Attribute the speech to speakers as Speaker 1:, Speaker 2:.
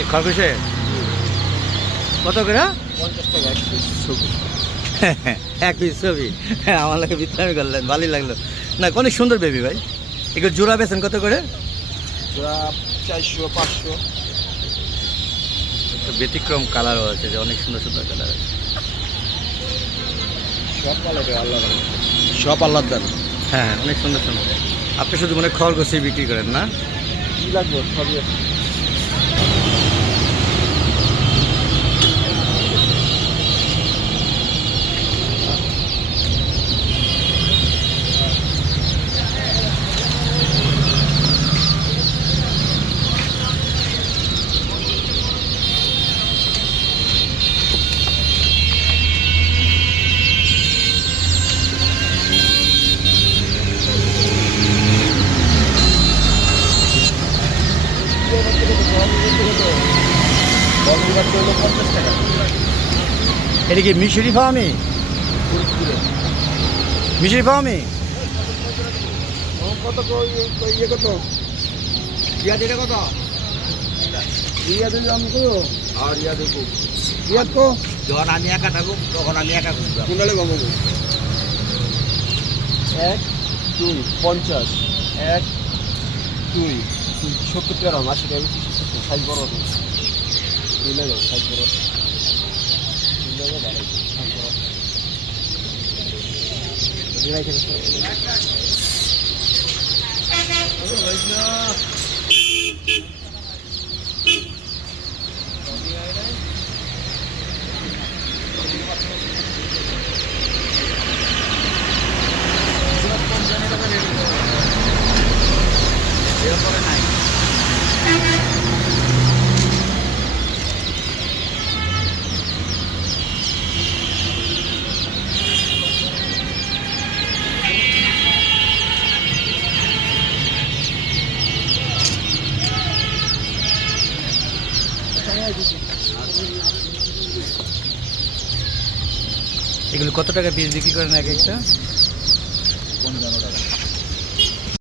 Speaker 1: এই খরগোশে কত করে?
Speaker 2: পঞ্চাশ টাকা এক পিস ছবি।
Speaker 1: এক পিস ছবি। হ্যাঁ আমার লাগে বিত্রামি করলেন ভালোই লাগল। না অনেক সুন্দর বেবি ভাই। এগুলো জোড়া বেছেন কত করে?
Speaker 2: ওরা চারশো পাঁচশো।
Speaker 1: একটা ব্যতিক্রম কালারও আছে যে অনেক সুন্দর সুন্দর কালার আছে।
Speaker 2: সব পালাবে আল্লাহ সব আল্লাহ দান
Speaker 1: হ্যাঁ অনেক সুন্দর সুন্দর। আপনি শুধু মানে খরগোশই বিক্রি করেন না?
Speaker 2: কি লাগবে? সবই
Speaker 1: এটা কি মিশরি ফার্মি?
Speaker 2: কিলো
Speaker 1: মিশরি ফার্মি?
Speaker 2: কত ইয়ে কত
Speaker 1: ইয়া এটা কত
Speaker 2: ইয়া দিলে আমি তো আর ইয়া দেখো ইয়া তো
Speaker 1: যখন আমি একা থাকুক তখন আমি একা খুঁজবো
Speaker 2: কুণ্ডালে কমাবো এক, দুই, পঞ্চাশ। এক, দুই। সত্তর টাকা আশি টাকা সাইজ বড় হবে। দুই লাগে সাইজ বড়। দুই লাগে দিলাই থেকে
Speaker 1: এগুলো কত টাকা পিস বিক্রি করেন এক একটা?